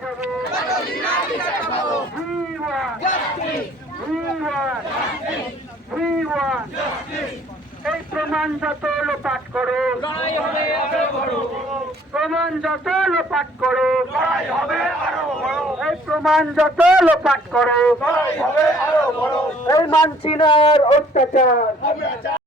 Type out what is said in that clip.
যাবো এই প্রমাণ যত লোপাট করো প্রমাণ যত লোপাট করো এই প্রমাণ যত লোপাট করো এই মানছি না আর অত্যাচার।